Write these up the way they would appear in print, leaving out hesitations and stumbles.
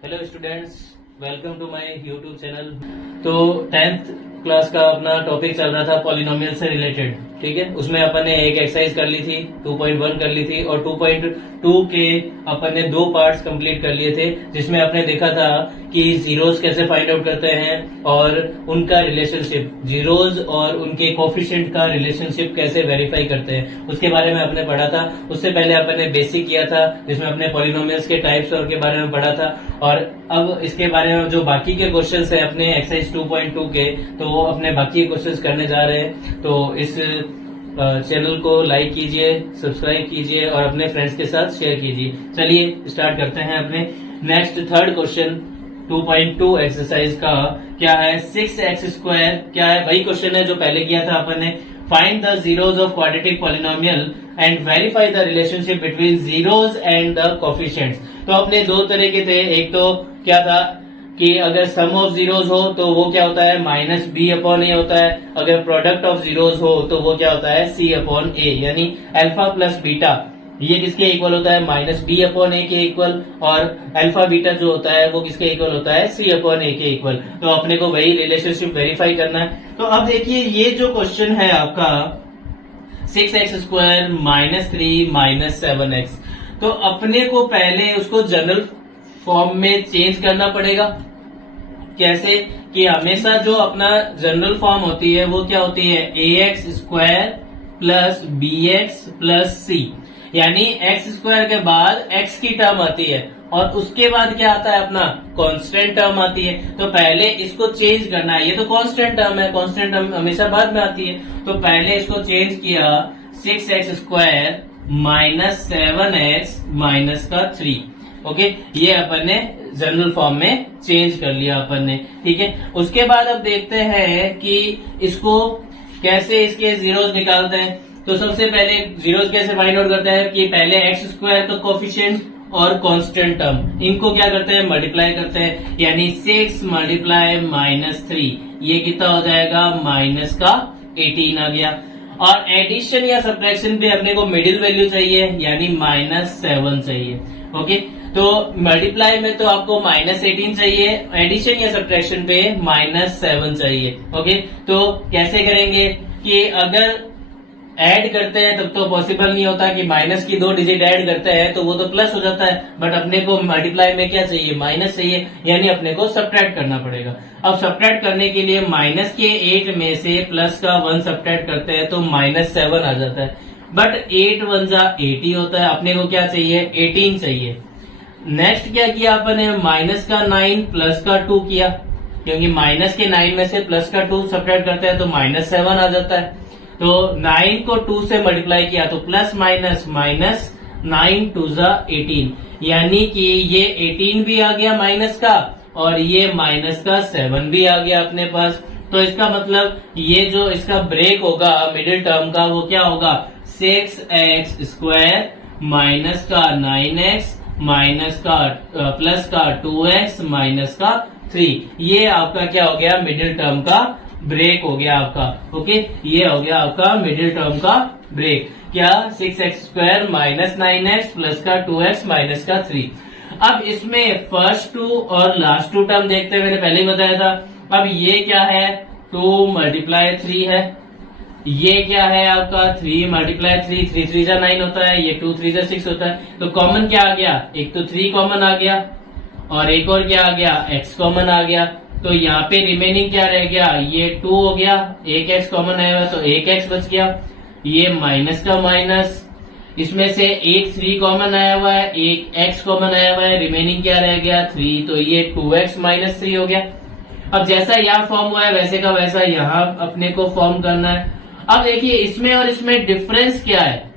Hello students, welcome to my YouTube channel. तो 10th class का अपना टॉपिक चल रहा था पॉलिनोमियल से रिलेटेड। ठीक है, उसमें अपन ने एक एक्सरसाइज कर ली थी, 2.1 कर ली थी और 2.2 के अपन ने दो पार्ट्स कंप्लीट कर लिए थे, जिसमें आपने देखा था कि जीरोस कैसे फाइंड आउट करते हैं और उनका रिलेशनशिप, जीरोस और उनके कोफिशिएंट का रिलेशनशिप कैसे वेरीफाई करते हैं, उसके बारे में आपने पढ़ा था। उससे पहले अपन ने बेसिक किया था, जिसमें अपने पॉलिनोमियल्स के टाइप्स और के बारे में पढ़ा था। और अब इसके बारे में जो बाकी के क्वेश्चंस है अपने एक्सरसाइज 2.2 के, तो वो अपने बाकी क्वेश्चंस करने जा रहे हैं। तो इस चैनल को लाइक कीजिए, सब्सक्राइब कीजिए और अपने फ्रेंड्स के साथ शेयर कीजिए। चलिए स्टार्ट करते हैं अपने नेक्स्ट थर्ड क्वेश्चन 2.2 एक्सरसाइज का। क्या है 6x², क्या है वही क्वेश्चन है जो पहले किया था अपन ने। Find the zeros of quadratic polynomial and verify the relationship between zeros and the coefficients. तो अपने दो तरह के थे, एक तो क्या था कि अगर सम ऑफ जीरोस हो तो वो क्या होता है -b/a होता है, अगर प्रोडक्ट ऑफ जीरोस हो तो वो क्या होता है c/a, यानी अल्फा प्लस बीटा ये किसके इक्वल होता है -b/a के इक्वल, और अल्फा बीटा जो होता है वो किसके इक्वल होता है c/a के इक्वल। तो अपने को वही रिलेशनशिप वेरीफाई करना है। तो अब देखिए ये जो क्वेश्चन है आपका 6x² - 3 - 7x, तो अपने को पहले उसको जनरल फॉर्म में चेंज करना पड़ेगा। कैसे कि हमेशा जो अपना जनरल फॉर्म होती है वो क्या होती है ax² plus bx plus c, यानी x² के बाद x की टर्म आती है और उसके बाद क्या आता है अपना कांस्टेंट टर्म आती है। तो पहले इसको चेंज करना है, ये तो कांस्टेंट टर्म है, कांस्टेंट टर्म हमेशा बाद में आती है। तो पहले इसको चेंज किया 6x² - 7x - 3। ओके, ये अपन ने जनरल फॉर्म में चेंज कर लिया अपन ने। ठीक है, उसके बाद अब देखते हैं कि इसको कैसे इसके जीरोस निकालते हैं। तो सबसे पहले जीरोस कैसे फाइंड आउट करते हैं कि पहले x² का कोफिशिएंट और कांस्टेंट टर्म इनको क्या करते हैं मल्टीप्लाई करते हैं, यानी 6 × -3 ये कितना हो जाएगा -18 आ गया। और एडिशन या सब्ट्रैक्शन पे अपने को मिडिल वैल्यू चाहिए, यानी -7 चाहिए। ओके, तो मल्टीप्लाई में तो आपको -18 चाहिए, एडिशन या सब्ट्रैक्शन पे -7 चाहिए। ओके, तो कैसे करेंगे कि अगर ऐड करते हैं तब तो पॉसिबल नहीं होता कि माइनस की 2 डिजिट ऐड करते हैं तो वो तो प्लस हो जाता है, बट अपने को मल्टीप्लाई में क्या चाहिए माइनस चाहिए, यानी अपने को सब्ट्रैक्ट करना पड़ेगा। अब सब्ट्रैक्ट करने के लिए माइनस के 8 में से प्लस का 1 सब्ट्रैक्ट करते हैं तो -7 आ जाता है, बट 8 × 1 = 80 होता है। अपने को क्या चाहिए 18 चाहिए। नेक्स्ट क्या किया अपने माइनस का 9 प्लस का 2 किया, क्योंकि माइनस के 9 में से प्लस का 2 सब्ट्रैक्ट करते हैं तो -7 आ जाता है। तो 9 को 2 से मल्टीप्लाई किया तो प्लस माइनस -9 × 2 = 18, यानी कि ये 18 भी आ गया माइनस का और ये माइनस का 7 भी आ गया अपने पास। तो इसका मतलब ये जो इसका ब्रेक होगा मिडिल टर्म का वो क्या होगा 6x² माइनस का 9x माइनस का प्लस का 2x माइनस का 3, ये आपका क्या हो गया मिडिल टर्म का ब्रेक हो गया आपका। ओके, ये हो गया आपका मिडिल टर्म का ब्रेक। क्या 6x² - 9x प्लस का 2x माइनस का 3। अब इसमें फर्स्ट 2 और लास्ट 2 टर्म देखते हैं, मैंने पहले ही बताया था। अब ये क्या है 2 × 3 है, ये क्या है आपका 3 × 3, 3 3 = 9 होता है, ये 2 3 = 6 होता है। तो कॉमन क्या आ गया, एक तो 3 कॉमन आ गया और एक और क्या आ गया x कॉमन आ गया। तो यहाँ पे रिमेनिंग क्या रह गया, ये 2 हो गया, एक x कॉमन आया हुआ तो एक x बच गया, ये माइनस का माइनस, इसमें से एक 3 कॉमन आया हुआ है, एक x कॉमन आया हुआ है, रिमेनिंग क्या रह गया 3, तो ये 2x - 3 हो गया। अब जैसा यहाँ फॉर्म हुआ है वैसे का वैसा यहाँ अपने को फॉर्म करना है। अब देखिए इसमें और इसमें डिफरेंस क्या है,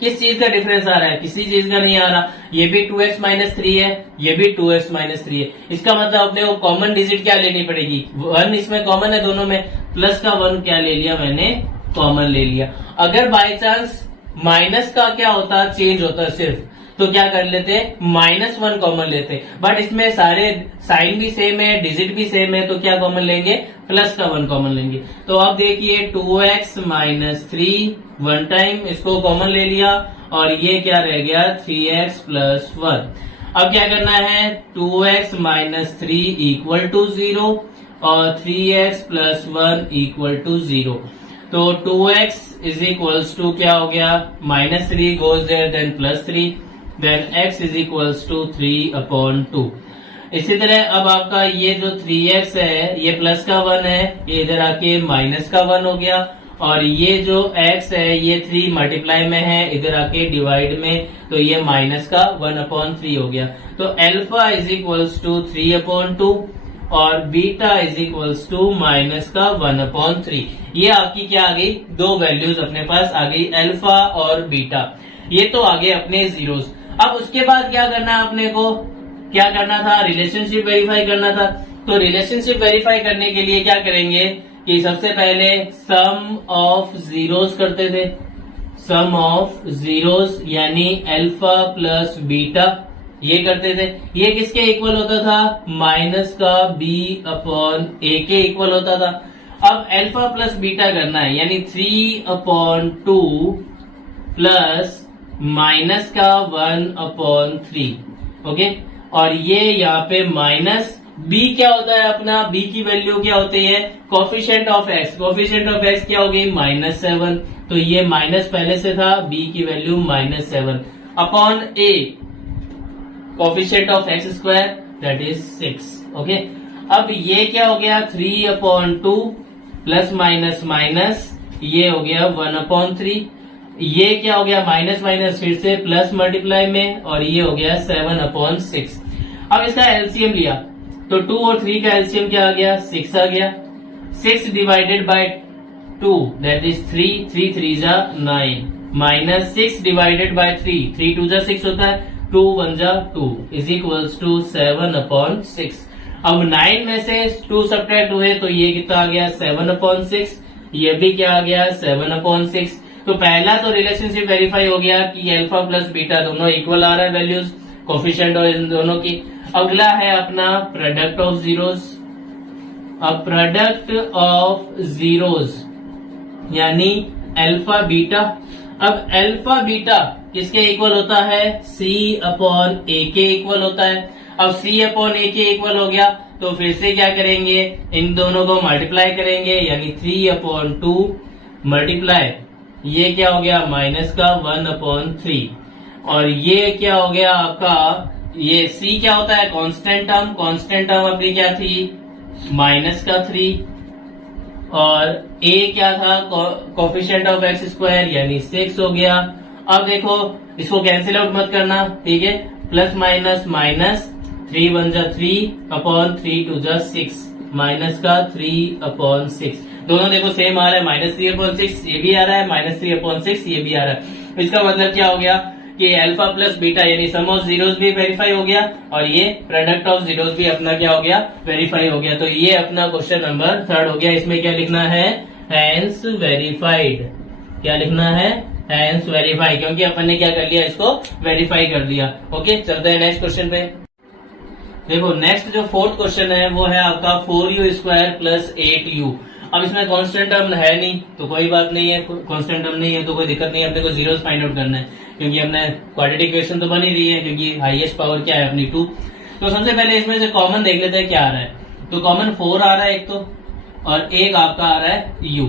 किस चीज का डिफरेंस आ रहा है, किसी चीज का नहीं आ रहा। ये भी 2x - 3 है, ये भी 2x - 3 है। इसका मतलब अपने को कॉमन डिजिट क्या लेनी पड़ेगी, 1 इसमें कॉमन है दोनों में, प्लस का 1 क्या ले लिया मैंने कॉमन ले लिया। अगर बाय चांस माइनस का क्या होता चेंज होता सिर्फ, तो क्या कर लेते -1 कॉमन लेते, बट इसमें सारे साइन भी सेम है, डिजिट भी सेम है, तो क्या कॉमन लेंगे प्लस का 1 कॉमन लेंगे। तो अब देखिए 2x - 3 1 टाइम इसको कॉमन ले लिया और ये क्या रह गया 3x + 1। अब क्या करना है, 2x माइनस 3 इक्वल टू 0 और 3x प्लस 1 इक्वल टू 0। तो 2x इज इक्वल्स टू क्या हो गया, minus 3 goes there then plus 3, then x is equals to 3/2। इसी तरह अब आपका ये जो 3x है ये प्लस का 1 है, ये इधर आके माइनस का 1 हो गया, और ये जो x है ये 3 मल्टीप्लाई में है, इधर आके डिवाइड में, तो ये माइनस का 1/3 हो गया। तो अल्फा इज इक्वल्स टू 3/2 और beta is equals to minus का 1/3। ये आपकी क्या आ गई, दो वैल्यूज अपने पास आ गई, अल्फा और बीटा। ये तो आगे अपने जीरोस। अब उसके बाद क्या करना है अपने को, क्या करना था, रिलेशनशिप वेरीफाई करना था। तो रिलेशनशिप वेरीफाई करने के लिए क्या करेंगे कि सबसे पहले सम ऑफ जीरोस करते थे, सम ऑफ जीरोस यानी अल्फा प्लस बीटा, ये करते थे। ये किसके इक्वल होता था, माइनस का b/a के इक्वल होता था। अब अल्फा प्लस बीटा करना है, यानी 3/2 प्लस माइनस का 1/3। ओके, और ये यहाँ पे माइनस b क्या होता है अपना, b की वैल्यू क्या होती है, coefficient of x, coefficient of x क्या हो गई, -7। तो ये माइनस पहले से था, b की value -7 upon a, coefficient of x² that is 6। Okay, अब ये क्या हो गया, 3/2 प्लस माइनस माइनस, ये हो गया 1/3। ये क्या हो गया, माइनस माइनस फिर से प्लस मल्टीप्लाई में, और ये हो गया 7/6। अब इसका एलसीएम लिया तो 2 और 3 का एलसीएम क्या आ गया, 6 आ गया। 6 डिवाइडेड बाय 2 दैट इज 3, 3 3 जा 9, माइनस 6 डिवाइडेड बाय 3, 3 2 जा 6 होता है, 2 1 जा 2 इज इक्वल्स टू 7/6। अब 9 में से 2 सब्ट्रैक्ट हुए तो ये कितना आ गया, 7/6। ये भी क्या आ गया, 7/6। तो पहला तो रिलेशनशिप वेरीफाई हो गया कि अल्फा प्लस बीटा दोनों इक्वल आ रहा है वैल्यूज, कोफिशिएंट और इन दोनों की। अगला है अपना प्रोडक्ट ऑफ जीरोस। अब प्रोडक्ट ऑफ जीरोस यानी अल्फा बीटा। अब अल्फा बीटा किसके इक्वल होता है, c/a के इक्वल होता है। अब c/a के इक्वल हो गया तो फिर से क्या करेंगे, इन दोनों को मल्टीप्लाई करेंगे, यानी 3/2 मल्टीप्लाई, ये क्या हो गया, माइनस का 1/3, और ये क्या हो गया आपका, ये c क्या होता है, कांस्टेंट टर्म, कांस्टेंट टर्म अपनी क्या थी, माइनस का 3, और a क्या था, कोफिशिएंट ऑफ x² यानी 6 हो गया। अब देखो इसको कैंसिल आउट मत करना, ठीक है, प्लस माइनस माइनस, 3 1 जा 3/3 2 जा 6, माइनस का 3/6। दोनों देखो सेम आ रहा है, -3/6 ये भी आ रहा है, -3/6 ये भी आ रहा है। इसका मतलब क्या हो गया कि अल्फा प्लस बीटा यानी सम ऑफ जीरोस भी वेरीफाई हो गया, और ये प्रोडक्ट ऑफ जीरोस भी अपना क्या हो गया, वेरीफाई हो गया। तो ये अपना क्वेश्चन नंबर 3 हो गया। इसमें क्या लिखना है, हैंस वेरीफाइड। क्या लिखना है, हैंस वेरीफाई, क्योंकि अपन ने क्या कर लिया, इसको वेरीफाई कर दिया। ओके, चलते हैं नेक्स्ट क्वेश्चन पे। देखो नेक्स्ट जो 4th क्वेश्चन है वो है आपका 4u² प्लस 8u। अब इसमें कांस्टेंट टर्म है नहीं तो कोई बात नहीं है, कांस्टेंट टर्म नहीं है तो कोई दिक्कत नहीं है, अपने को जीरोस फाइंड आउट करना है, क्योंकि हमने क्वाड्रेटिक इक्वेशन तो बन ही रही है, क्योंकि हाईएस्ट पावर क्या है अपनी 2। तो सबसे पहले इसमें से कॉमन देख लेते हैं क्या आ रहा है। तो कॉमन 4 आ रहा है एक तो, और एक आपका आ रहा है u।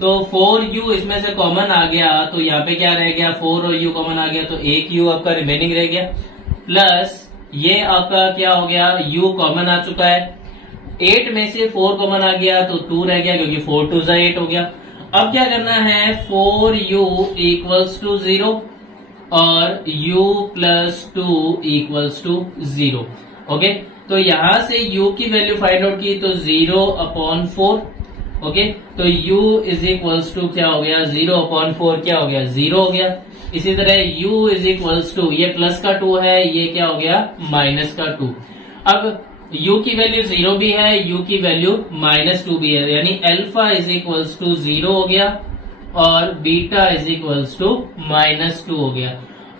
तो 4u इसमें से कॉमन आ गया, तो यहाँ पे क्या रह गया, 4 और u कॉमन आ गया, तो एक u आपका रिमेनिंग रह गया, प्लस ये आपका क्या हो गया, u कॉमन आ चुका है। 8 में से 4 कॉमन आ गया तो 2 रह गया, क्योंकि 4 2 जा 8 हो गया। अब क्या करना है, 4u इक्वल्स टू 0 और u plus 2 equals to 0। Okay, तो यहां से u की वैल्यू फाइंड आउट की तो 0/4। ओके, तो u इज इक्वल्स टू क्या हो गया, 0/4 क्या हो गया, 0 हो गया। इसी तरह u इज इक्वल्स टू, ये प्लस का 2 है, ये क्या हो गया, माइनस का 2। अब u की वैल्यू 0 भी है, u की वैल्यू -2 भी है, यानी अल्फा इज इक्वल्स टू 0 हो गया और बीटा इज इक्वल्स टू -2 हो गया।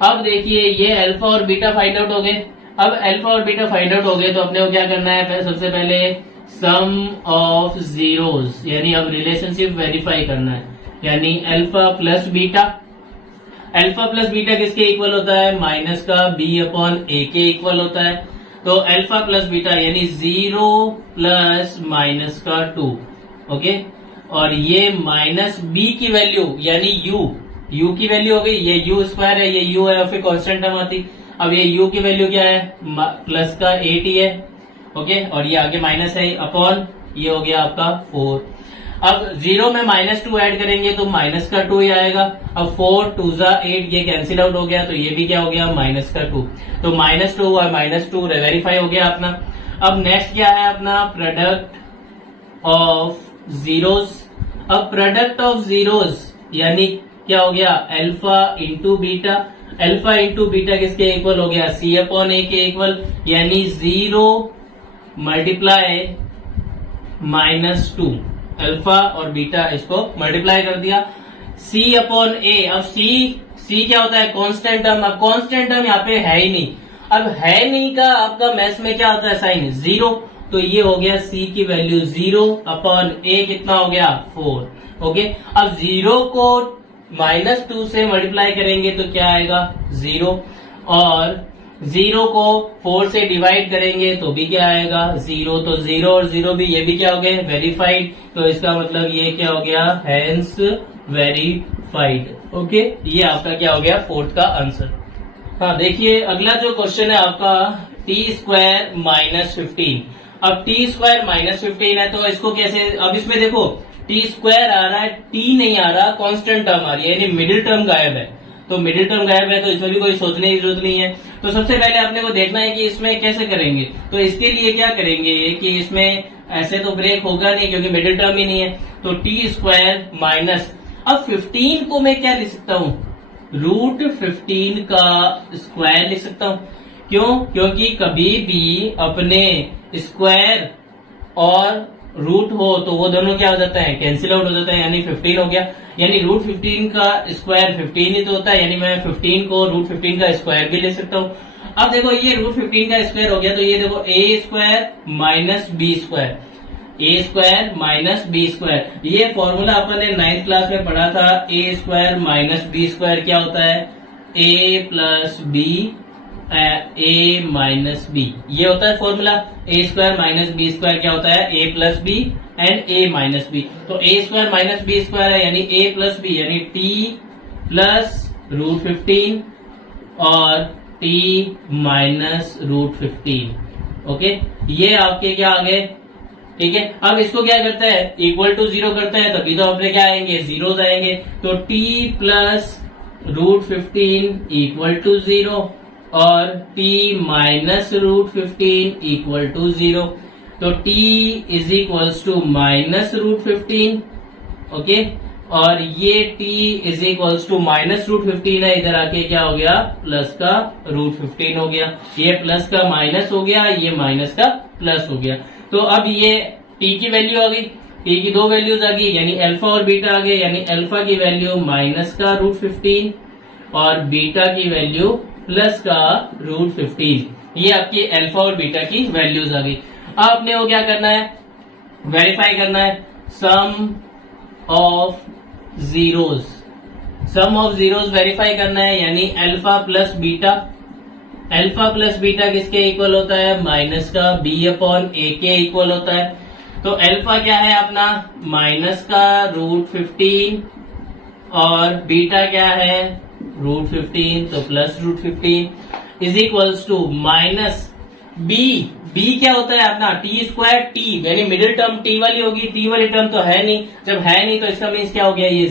अब देखिए ये अल्फा और बीटा फाइंड आउट हो गए। अब अल्फा और बीटा फाइंड आउट हो गए तो अपने को क्या करना है, सबसे पहले सम ऑफ जीरोस, यानी अब रिलेशनशिप वेरीफाई करना है, यानी alpha plus beta. Alpha plus beta किसके इक्वल होता है, माइनस का बी अपॉन ए के इक्वल होता है। तो अल्फा प्लस बीटा यानी 0 प्लस माइनस का 2, ओके। और ये माइनस बी की वैल्यू यानी यू की वैल्यू हो गई, ये यू स्क्वायर है, ये यू है और फिर कांस्टेंट टर्म आती। अब ये यू की वैल्यू क्या है, प्लस का 8 है, ओके। और ये आगे माइनस है अपॉन ये हो गया आपका 4। अब 0 में -2 ऐड करेंगे तो माइनस का 2 ही आएगा। अब 4 2 जा 8 ये कैंसिल आउट हो गया, तो ये भी क्या हो गया, माइनस का 2। तो -2 और -2 वेरीफाई हो गया अपना। अब नेक्स्ट क्या है अपना, प्रोडक्ट ऑफ जीरोस। अब प्रोडक्ट ऑफ जीरोस यानी क्या हो गया, alpha into beta. Alpha into beta किसके इक्वल हो गया, सी अपॉन ए के इक्वल, यानी 0 मल्टीप्लाई -2। अल्फा और बीटा इसको मल्टीप्लाई कर दिया, सी अपॉन ए। अब सी क्या होता है, कांस्टेंट टर्म। अब कांस्टेंट टर्म यहाँ पे है ही नहीं। अब है नहीं का आपका मैथ्स में क्या होता है, साइन 0। तो ये हो गया सी की वैल्यू 0 अपॉन ए कितना हो गया, 4, ओके। अब 0 को -2 से मल्टीप्लाई करेंगे तो क्या आएगा, 0। और 0 को 4 से डिवाइड करेंगे तो भी क्या आएगा, 0। तो 0 और 0 भी, ये भी क्या हो गए, वेरीफाइड। तो इसका मतलब ये क्या हो गया, हेंस वेरीफाइड, ओके। ये आपका क्या हो गया, 4th का आंसर। हाँ देखिए अगला जो क्वेश्चन है आपका t² -15। अब t² -15 है तो इसको कैसे, अब इसमें देखो t² आ रहा है, t नहीं आ रहा, कांस्टेंट टर्म आ रही है, यानी मिडिल टर्म गायब है। तो मिडिल टर्म गायब है तो इसमें भी कोई सोचने की जरूरत नहीं है। तो सबसे पहले अपने को देखना है कि इसमें कैसे करेंगे। तो इसके लिए क्या करेंगे कि इसमें ऐसे तो ब्रेक होगा नहीं क्योंकि मिडिल टर्म ही नहीं है। तो t² माइनस, अब 15 को मैं क्या लिख सकता हूँ, √15 का स्क्वायर लिख सकता हूँ। क्यों, क्योंकि कभी भी अपने स्क्वायर और रूट हो तो वो दोनों क्या हो जाता है, कैंसिल आउट हो जाता है, यानी 15 हो गया। यानी √15 का स्क्वायर 15 ही तो होता है, यानी मैं 15 को √15 का स्क्वायर भी ले सकता हूँ। अब देखो ये √15 का स्क्वायर हो गया, तो ये देखो a² minus b², a² minus b²। ये फॉर्मूला अपन ने 9th क्लास में पढ़ा था, a² माइनस b² क्या होता है, a plus b a minus b, ये होता है फॉर्मूला। a² माइनस b² क्या होता है, a plus b and a minus b। तो a² माइनस b² है यानी a प्लस b, यानी t प्लस √15 और t माइनस √15, ओके। ये आपके क्या आ गए, ठीक है। अब इसको क्या करते हैं, इक्वल टू 0 करते हैं, तभी तो अपने क्या आएंगे, जीरोस आएंगे। तो t प्लस √15 इक्वल टू 0 और t माइनस √15 इक्वल टू 0। तो t is equals to minus √15, okay. और ये t is equals to minus √15 है, इधर आके क्या हो गया, प्लस का √15 हो गया। ये प्लस का माइनस हो गया, ये माइनस का प्लस हो गया। तो अब ये t की वैल्यू आ गई, t की 2 वैल्यूज आ गई, यानी अल्फा और बीटा आ गए। यानी अल्फा की वैल्यू माइनस का √15 और बीटा की वैल्यू प्लस का √15। ये आपकी अल्फा और बीटा की वैल्यूज आ गई। अब आपने वो क्या करना है, वेरीफाई करना है sum of zeros. Sum of zeros verify करना है, यानी alpha plus beta. Alpha plus beta किसके इक्वल होता है, माइनस का b अपॉन a के इक्वल होता है। तो अल्फा क्या है अपना, माइनस का √15 और बीटा क्या है, √15, तो plus √15 is equals to minus b क्या होता है अपना, t², t यानी मिडिल टर्म t वाली होगी, t वाली टर्म तो है नहीं। जब है नहीं तो इसका मीन्स क्या हो गया, ये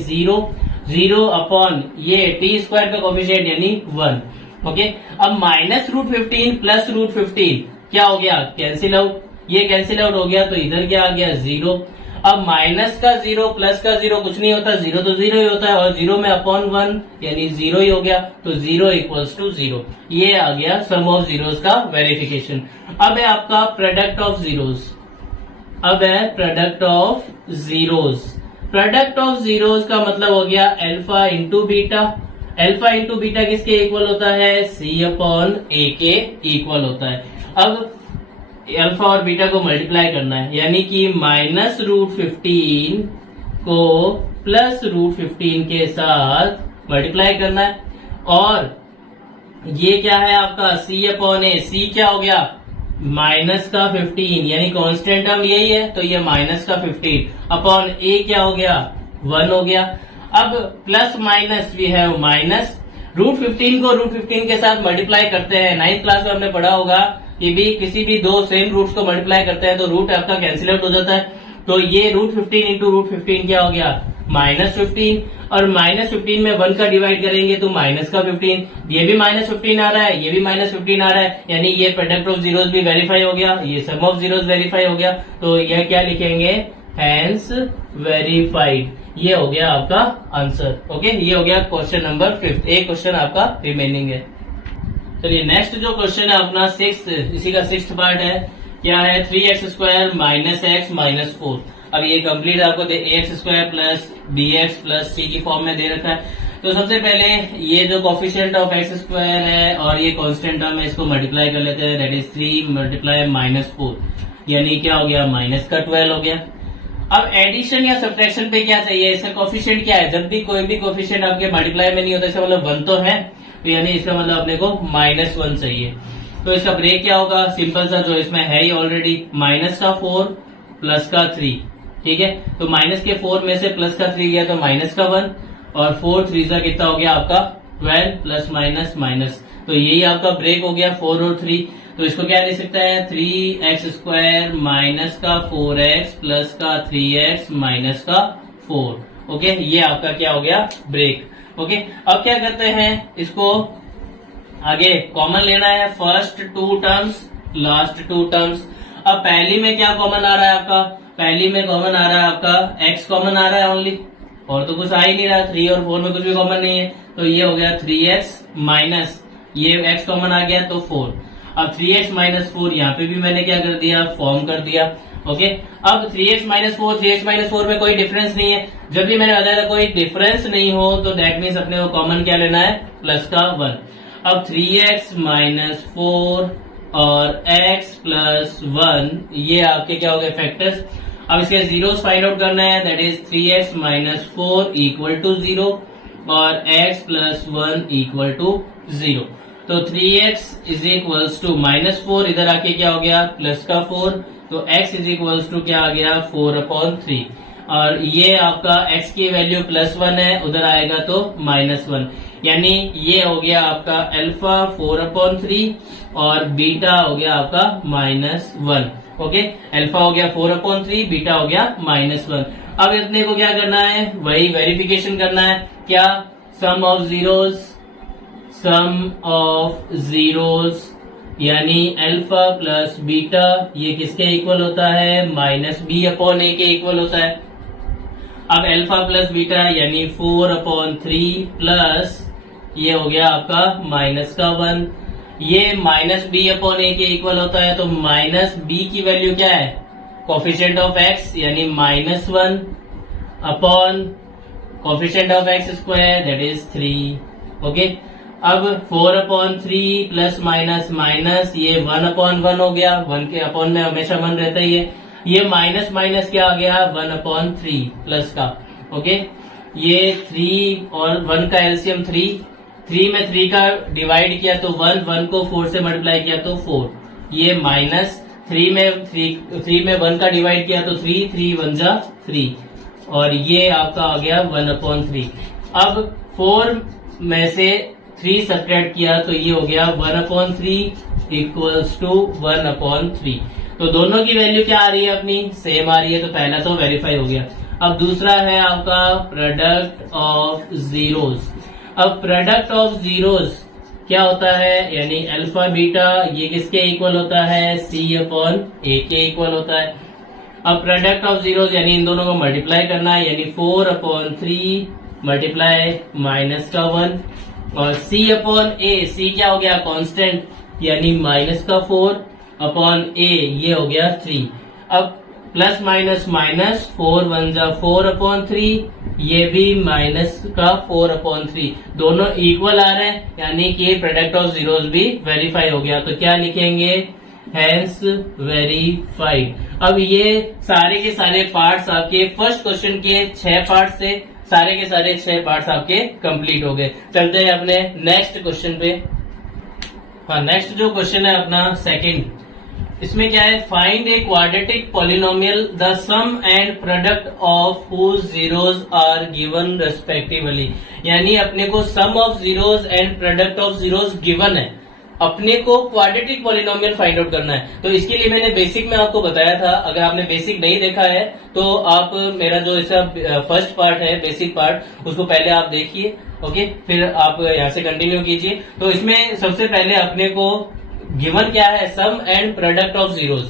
0 अपॉन ये t² का कोफिशिएंट यानी 1, ओके। अब माइनस √15 प्लस √15 क्या हो गया, कैंसिल आउट। ये कैंसिल आउट हो गया तो इधर क्या आ गया, 0। अब माइनस का 0 प्लस का 0 कुछ नहीं होता, 0 तो 0 ही होता है, और 0 में अपॉन 1 यानी 0 ही हो गया। तो 0 इक्वल्स टू 0, ये आ गया सम ऑफ जीरोस का वेरिफिकेशन। अब है आपका प्रोडक्ट ऑफ जीरोस। अब है product of zeros. Product of zeros का मतलब हो गया alpha into beta. Alpha into beta किसके इक्वल होता है, c अपॉन a के इक्वल होता है। अब अल्फा और बीटा को मल्टीप्लाई करना है, यानी कि माइनस √15 को प्लस √15 के साथ मल्टीप्लाई करना है। और ये क्या है आपका C अपॉन ए, C क्या हो गया माइनस का 15, यानी कांस्टेंट टर्म यही है तो ये माइनस का 15 अपॉन ए क्या हो गया 1 हो गया। अब प्लस माइनस भी है माइनस, √15 को √15 के साथ मल्टीप्लाई करते हैं। 9th क्लास में हमने पढ़ा होगा कि भी किसी भी दो सेम रूट्स को मल्टीप्लाई करते हैं तो रूट आपका कैंसिल आउट हो जाता है। तो ये √15 इंटू √15 क्या हो गया -15, और -15 में 1 का डिवाइड करेंगे तो माइनस का 15, ये भी -15 आ रहा है, ये भी -15 आ रहा है, यानी ये प्रोडक्ट ऑफ जीरोस भी वेरीफाई हो गया, ये सम ऑफ जीरोस वेरीफाई हो गया। तो यह क्या लिखेंगे हैंस वेरीफाइड, ये हो गया आपका आंसर। ओके, ये हो गया क्वेश्चन नंबर 5। एक क्वेश्चन आपका रिमेनिंग है। चलिए नेक्स्ट जो क्वेश्चन है अपना 6th, इसी का 6th पार्ट है। क्या है 3x² - x - 4। अब ये कंप्लीट आपको ax² plus bx plus c की फॉर्म में दे रखा है। तो सबसे पहले ये जो कोफिशिएंट ऑफ x² है और ये कांस्टेंट टर्म है, इसको मल्टीप्लाई कर लेते हैं। दैट इज 3 × -4, यानी क्या हो गया माइनस का 12 हो गया। अब एडिशन या सब्ट्रैक्शन पे क्या चाहिए, इसका कोफिशिएंट क्या है। जब भी कोई भी कोफिशिएंट आपके मल्टीप्लाई में नहीं होता, इसका मतलब 1 तो है, तो यानी इसका मतलब अपने को -1 चाहिए। तो इसका ब्रेक क्या होगा, सिंपल सा जो इसमें है ही ऑलरेडी, माइनस का 4 प्लस का 3, ठीक है। तो माइनस के 4 में से प्लस का 3 गया तो माइनस का 1, और 4 3 का कितना हो गया आपका 12 प्लस माइनस माइनस, तो यही आपका ब्रेक हो गया 4 और 3। तो इसको क्या लिख सकता है 3x² माइनस का 4x प्लस का 3x माइनस का 4। ओके, ये आपका क्या हो गया ब्रेक। ओके, अब क्या करते हैं, इसको आगे कॉमन लेना है, फर्स्ट 2 टर्म्स लास्ट 2 टर्म्स। अब पहली में क्या कॉमन आ रहा है आपका, पहली में कॉमन आ रहा है आपका x कॉमन आ रहा है ओनली, और तो कुछ आ ही नहीं रहा, 3 और 4 में कुछ भी कॉमन नहीं है, तो ये हो गया 3x माइनस ये x कॉमन आ गया तो 4। अब 3x - 4 यहाँ पे भी मैंने क्या कर दिया फॉर्म कर दिया। ओके, अब 3x - 4 में कोई डिफरेंस नहीं है। जब भी मैंने बताया था कोई डिफरेंस नहीं हो तो दैट मीन्स अपने को कॉमन क्या लेना है प्लस का 1। अब 3x - 4 और x प्लस 1 ये आपके क्या हो गए फैक्टर्स। अब इसके जीरोस फाइंड आउट करना है, that is 3x - 4 equal to 0 और x प्लस 1 इक्वल टू 0। तो 3x इज इक्वल्स टू -4, इधर आके क्या हो गया प्लस का 4, तो x इज इक्वल्स टू क्या आ गया 4/3, और ये आपका x की वैल्यू +1 है, उधर आएगा तो -1, यानी ये हो गया आपका अल्फा 4/3 और बीटा हो गया आपका -1। ओके, अल्फा हो गया 4/3, बीटा हो गया -1। अब इतने को क्या करना है, वही वेरिफिकेशन करना है, क्या सम ऑफ जीरोस यानी अल्फा प्लस बीटा ये किसके इक्वल होता है -b/a के इक्वल होता है। अब अल्फा प्लस बीटा यानी 4/3 प्लस ये हो गया आपका -1, ये -b/a के इक्वल होता है, तो -b की वैल्यू क्या है कोफिशिएंट ऑफ x यानी -1 upon coefficient of x² that is 3। Okay, अब 4/3 प्लस माइनस माइनस ये 1/1 हो गया, 1 के अपॉन में हमेशा 1 रहता ही है, ये माइनस माइनस क्या आ गया 1/3 प्लस का। ओके, ये 3 और 1 का एलसीएम 3 में 3 का डिवाइड किया तो 1 को 4 से मल्टीप्लाई किया तो 4, ये माइनस 3 में 1 का डिवाइड किया तो 3 1 जा 3, और ये आपका आ गया 1/3। अब 4 में से 3 सब्ट्रैक्ट किया तो ये हो गया 1/3 इक्वल्स टू 1/3। तो दोनों की वैल्यू क्या आ रही है अपनी सेम आ रही है, तो पहला तो वेरीफाई हो गया। अब दूसरा है आपका प्रोडक्ट ऑफ जीरोस। अब प्रोडक्ट ऑफ जीरोस क्या होता है, यानी अल्फा बीटा ये किसके इक्वल होता है c/a के इक्वल होता है। अब प्रोडक्ट ऑफ जीरोस यानी इन दोनों को मल्टीप्लाई करना है, यानी 4/3 मल्टीप्लाई -1 और c/a, c क्या हो गया कांस्टेंट यानी -4/a ये हो गया 3। अब प्लस माइनस माइनस 4 1 जा 4/3, ये भी -4/3, दोनों इक्वल आ रहे हैं, यानी कि प्रोडक्ट ऑफ जीरोस भी वेरीफाई हो गया। तो क्या लिखेंगे हैंस वेरीफाइड। अब ये सारे के सारे पार्ट्स आपके फर्स्ट क्वेश्चन के 6 पार्ट से सारे के सारे 6 पार्ट्स आपके कंप्लीट हो गए। चलते हैं अपने नेक्स्ट क्वेश्चन पे। हाँ, नेक्स्ट जो क्वेश्चन है अपना सेकंड, इसमें क्या है, find a quadratic polynomial the sum and product of whose zeros are given respectively. यानी अपने को sum of zeros and product of zeros given है, अपने को क्वाड्रेटिक पॉलिनोमियल फाइंड आउट करना है। तो इसके लिए मैंने बेसिक में आपको बताया था, अगर आपने बेसिक नहीं देखा है तो आप मेरा जो इसका फर्स्ट पार्ट है बेसिक पार्ट, उसको पहले आप देखिए, ओके, फिर आप यहाँ से कंटिन्यू कीजिए। तो इसमें सबसे पहले अपने को गिवन क्या है, सम एंड प्रोडक्ट ऑफ जीरोज।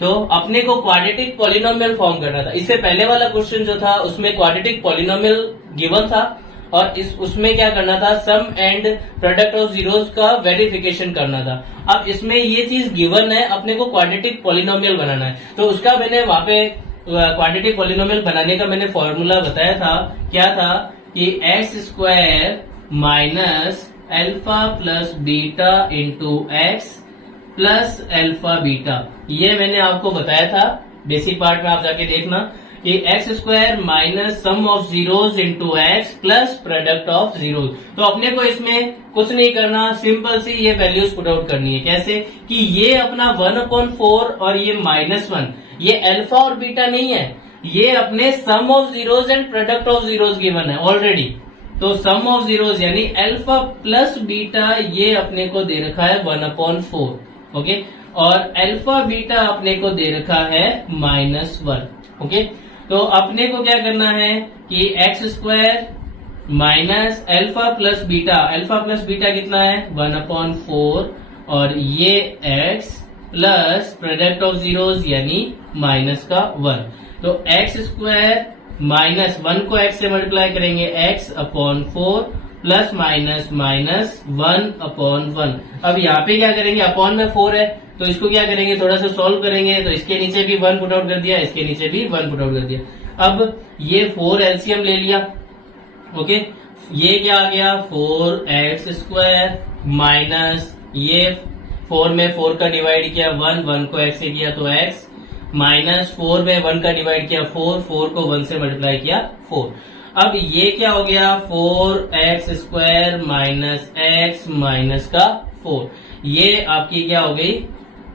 तो अपने को क्वाड्रेटिक पॉलिनोमियल फॉर्म करना था। इससे पहले वाला क्वेश्चन जो था उसमें क्वाड्रेटिक पॉलिनोमियल गिवन था और उसमें क्या करना था, सम एंड प्रोडक्ट ऑफ जीरोज का वेरिफिकेशन करना था। अब इसमें ये चीज गिवन है, अपने को क्वाड्रेटिक पॉलिनोमियल बनाना है। तो उसका मैंने वहां पे क्वाड्रेटिक पॉलिनोमियल बनाने का मैंने फॉर्मूला बताया था, क्या था कि x square minus alpha plus beta into x plus alpha beta. ये मैंने आपको बताया था बेसिक पार्ट में, आप जाके देखना कि x square minus sum of zeros into x plus product of zeros. तो अपने को इसमें कुछ नहीं करना, सिंपल सी ये वैल्यूज पुट आउट करनी है। कैसे कि ये अपना 1/4 और ये -1, ये अल्फा और बीटा नहीं है, ये अपने sum of zeros and product of zeros given है ऑलरेडी। तो सम ऑफ जीरोज यानी अल्फा प्लस बीटा ये अपने को दे रखा है 1/4, ओके, और अल्फा बीटा अपने को दे रखा है -1, ओके। तो अपने को क्या करना है कि x square minus alpha plus beta कितना है 1/4 और ये x plus product of zeros यानी -1। तो एक्स स्क्वायर माइनस 1 को x से मल्टीप्लाई करेंगे x/4 प्लस माइनस -1/1। अब यहाँ पे क्या करेंगे, अपॉन में 4 है तो इसको क्या करेंगे, थोड़ा सा सॉल्व करेंगे। तो इसके नीचे भी 1 पुट आउट कर दिया, इसके नीचे भी 1 पुट आउट कर दिया। अब ये 4 एलसीएम ले लिया, ओके, ये क्या आ गया 4x² माइनस ये 4 में 4 का डिवाइड किया 1 को x से किया तो x, माइनस 4 में 1 का डिवाइड किया 4 को 1 से मल्टीप्लाई किया 4। अब ये क्या हो गया 4x² माइनस x माइनस का 4, ये आपकी क्या हो गई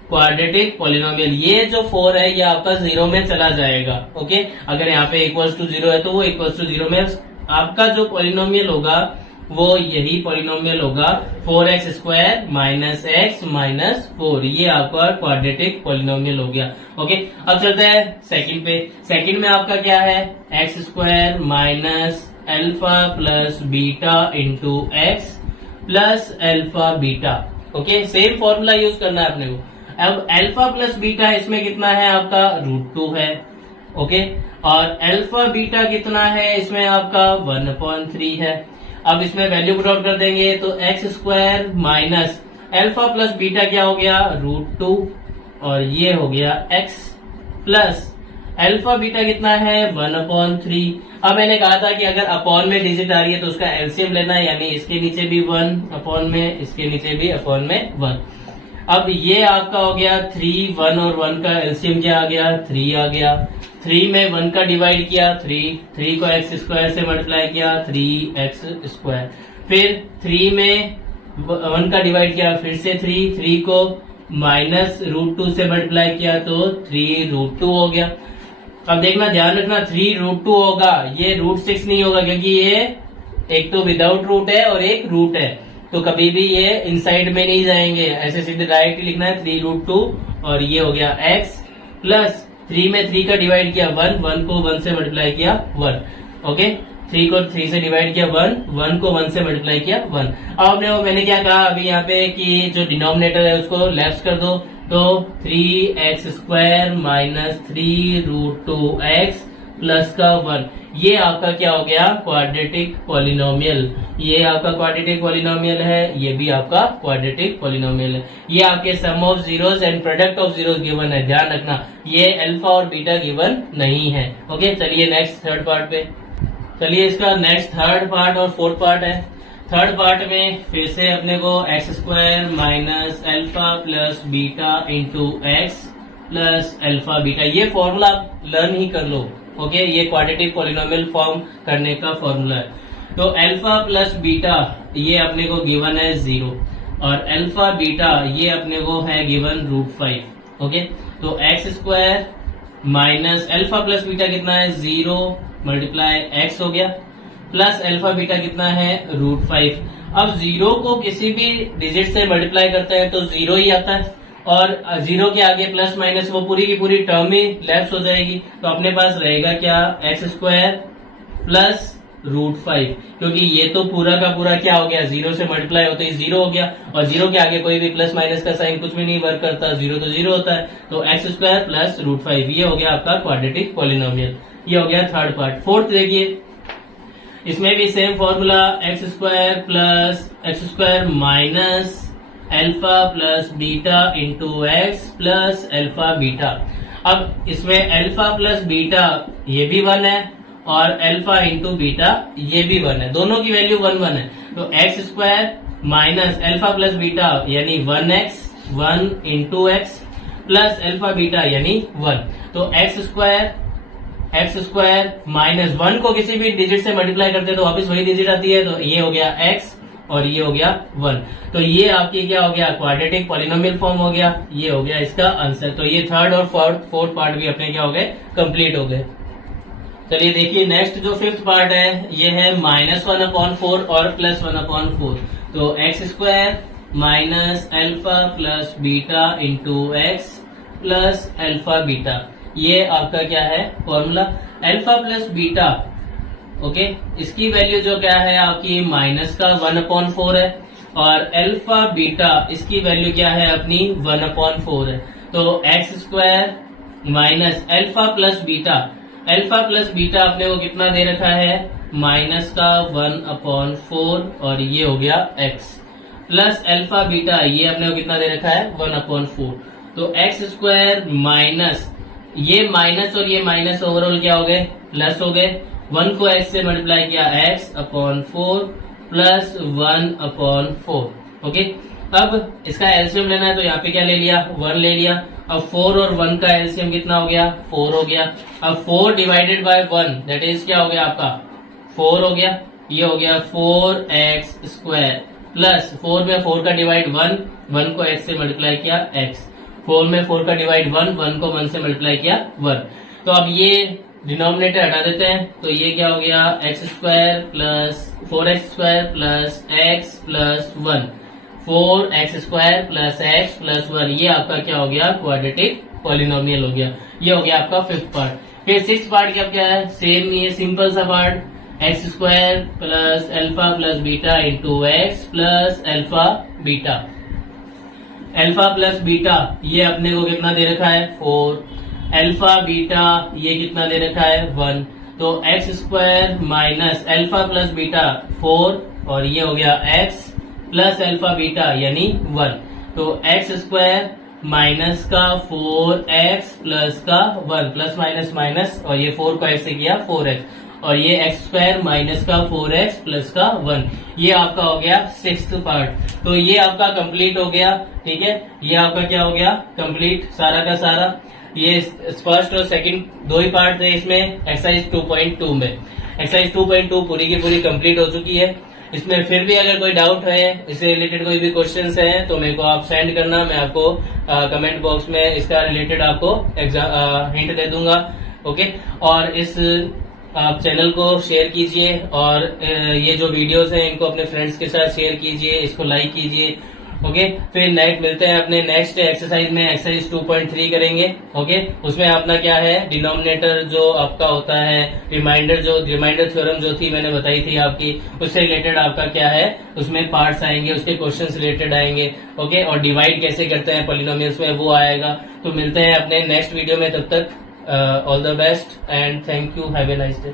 क्वाड्रेटिक पॉलिनोमियल। ये जो 4 है ये आपका 0 में चला जाएगा, ओके। अगर यहाँ पे इक्वल्स टू 0 है तो वो इक्वल्स टू 0 में आपका जो पॉलिनोमियल होगा वो यही पॉलिनोमियल होगा 4x² माइनस x माइनस 4। ये आपका क्वाड्रेटिक पॉलिनोमियल हो गया, ओके। अब चलते हैं सेकंड पे। सेकंड में आपका क्या है x² minus alpha plus beta into x plus alpha beta, okay. Same formula use करना है अपने को। अब एल्फा प्लस बीटा इसमें कितना है आपका √2 है, ओके, और एल्फा बीटा कितना है इसमें आपका 1/3 है। अब इसमें वैल्यू पुट आउट कर देंगे तो x² minus alpha plus beta क्या हो गया √2 और ये हो गया x प्लस एल्फा बीटा कितना है 1/3। अब मैंने कहा था कि अगर अपॉन में डिजिट आ रही है तो उसका एलसीएम लेना है, यानी इसके नीचे भी 1 अपॉन में, इसके नीचे भी अपॉन में 1। अब ये आपका हो गया 3, 1 और 1 का एलसीएम क्या आ गया 3 आ गया। 3 में 1 का डिवाइड किया 3 को x² से मल्टीप्लाई किया 3x²। फिर 3 में 1 का डिवाइड किया फिर से 3 को माइनस √2 से मल्टीप्लाई किया तो 3√2 हो गया। अब देखना ध्यान रखना 3√2 होगा, ये √6 नहीं होगा क्योंकि ये एक तो विदाउट रूट है और एक रूट है, तो कभी भी ये इनसाइड में नहीं जाएंगे, ऐसे सीधे डायरेक्ट लिखना है 3√2 और ये हो गया x प्लस 3 में 3 का डिवाइड किया 1 को 1 से मल्टीप्लाई किया 1, ओके। 3 को 3 से डिवाइड किया 1 को 1 से मल्टीप्लाई किया 1। अब मैंने क्या कहा अभी यहाँ पे कि जो डिनोमिनेटर है उसको लेफ्ट कर दो, तो 3x² माइनस 3√2x प्लस का 1, ये आपका क्या हो गया क्वाड्रेटिक पॉलिनोमियल। ये आपका क्वाड्रेटिक पॉलिनोमियल है, ये भी आपका क्वाड्रेटिक पॉलिनोमियल है। ये आपके sum of zeros and product of zeros given है, ध्यान रखना ये अल्फा और बीटा गिवन नहीं है, ओके। चलिए नेक्स्ट थर्ड पार्ट पे चलिए। इसका नेक्स्ट थर्ड पार्ट और फोर्थ पार्ट है। थर्ड पार्ट में फिर से अपने को x² minus alpha plus beta into x plus alpha beta, ये फॉर्मूला आप लर्न ही कर लो, ओके, ये क्वाड्रेटिक पॉलिनोमियल फॉर्म करने का फॉर्मूला है। तो अल्फा प्लस बीटा ये अपने को गिवन है 0 और अल्फा बीटा ये अपने को है गिवन √5। ओके, तो x square minus alpha plus beta कितना है 0 मल्टीप्लाई एक्स हो गया, प्लस अल्फा बीटा कितना है √5। अब 0 को किसी भी डिजिट से मल्टीप्लाई करते हैं तो 0 ही आता है, और 0 के आगे प्लस माइनस वो पूरी की पूरी टर्म ही लेफ्ट हो जाएगी। तो अपने पास रहेगा क्या, एक्स स्क्वायर प्लस √5, क्योंकि ये तो पूरा का पूरा क्या हो गया, 0 से मल्टीप्लाई होते ही 0 हो गया, और 0 के आगे कोई भी प्लस माइनस का साइन कुछ भी नहीं वर्क करता, 0 तो 0 होता है। तो एक्स स्क्वायर प्लस √5 ये हो गया आपका क्वाड्रेटिक पॉलिनोमियल। ये हो गया थर्ड पार्ट। फोर्थ देखिए, इसमें भी same formula, x square minus alpha plus beta into x plus alpha beta. अब इसमें अल्फा प्लस बीटा ये भी 1 है और अल्फा इंटू बीटा ये भी 1 है, दोनों की वैल्यू 1 1 है। तो x square minus alpha plus beta यानी 1x 1 into x plus alpha beta यानी 1। तो एक्स स्क्वायर माइनस 1 को किसी भी डिजिट से मल्टीप्लाई करते हैं तो वापस वही डिजिट आती है, तो ये हो गया x और ये हो गया 1। तो ये आपकी क्या हो गया, क्वाड्रेटिक पॉलिनोमियल फॉर्म हो गया। ये हो गया इसका आंसर। तो ये थर्ड और फोर्थ पार्ट भी अपने क्या हो गए, कंप्लीट हो गए। चलिए देखिए नेक्स्ट जो फिफ्थ पार्ट है ये है -1/4 और +1/4। तो x square minus alpha plus beta into x plus alpha beta, ये आपका क्या है formula. Alpha plus beta okay, इसकी वैल्यू जो क्या है आपकी माइनस का 1/4 है, और अल्फा बीटा इसकी वैल्यू क्या है अपनी 1/4 है। तो x square minus alpha plus beta अपने को कितना दे रखा है, माइनस का 1/4 और ये हो गया एक्स, प्लस अल्फा बीटा ये अपने को कितना दे रखा है 1/4। तो एक्स स्क्वायर माइनस ये माइनस और ये माइनस ओवरऑल क्या हो गए, प्लस हो गए। 1 को x से मल्टीप्लाई किया x/4 प्लस 1/4। ओके, अब इसका एलसीएम लेना है तो यहाँ पे क्या ले लिया, 1 ले लिया। अब 4 और 1 का एलसीएम कितना हो गया, 4 हो गया। अब 4 डिवाइडेड बाय 1 दैट इज क्या हो गया आपका 4 हो गया। ये हो गया 4x स्क्वायर प्लस 4 में 4 का डिवाइड 1 को x से मल्टीप्लाई किया x, 4 में 4 का डिवाइड 1 को 1 से मल्टीप्लाई किया 1। तो अब ये डिनोमिनेटर हटा देते हैं, तो ये क्या हो गया x square plus 4x square plus x plus 1, 4x square plus x plus 1, ये आपका क्या हो गया क्वाड्रेटिक पॉलिनोमियल हो गया। ये हो गया आपका फिफ्थ पार्ट। फिर सिक्स्थ पार्ट क्या है, सेम ही है, सिंपल सा part, x square plus alpha plus beta into x plus alpha beta. Alpha plus beta ये अपने को कितना दे रखा है 4, अल्फा बीटा ये कितना दे रखा है 1। तो x square minus alpha plus beta 4 और ये हो गया एक्स प्लस अल्फा बीटा यानी 1। तो एक्स स्क्वायर माइनस का 4x प्लस का 1, प्लस माइनस माइनस, और ये 4 को ऐसे किया 4x, और ये एक्स स्क्वायर माइनस का 4x प्लस का 1, ये आपका हो गया सिक्स्थ पार्ट। तो ये आपका कंप्लीट हो गया, ठीक है, ये आपका क्या हो गया कंप्लीट सारा का सारा। ये फर्स्ट और सेकंड दो ही पार्ट थे इसमें एक्सरसाइज 2.2 में। एक्सरसाइज 2.2 पूरी की पूरी कंप्लीट हो चुकी है। इसमें फिर भी अगर कोई डाउट है, इससे रिलेटेड कोई भी क्वेश्चंस है तो मेरे को आप सेंड करना, मैं आपको कमेंट बॉक्स में इसका रिलेटेड आपको हिंट दे दूंगा। ओके, और इस आप चैनल को शेयर कीजिए, और ये जो वीडियोस हैं इनको अपने फ्रेंड्स के साथ शेयर कीजिए, इसको लाइक कीजिए। ओके, फिर मिलते हैं अपने नेक्स्ट एक्सरसाइज में, एक्सरसाइज 2.3 करेंगे। ओके, उसमें अपना क्या है डिनोमिनेटर जो आपका होता है, रिमाइंडर थ्योरम जो थी मैंने बताई थी आपकी, उससे रिलेटेड आपका क्या है उसमें पार्ट्स आएंगे, उसके क्वेश्चंस रिलेटेड आएंगे। ओके, और डिवाइड कैसे करते हैं पॉलिनोमियल्स में वो आएगा। तो मिलते हैं अपने नेक्स्ट वीडियो में, तब तक all the best and thank you, have a nice day.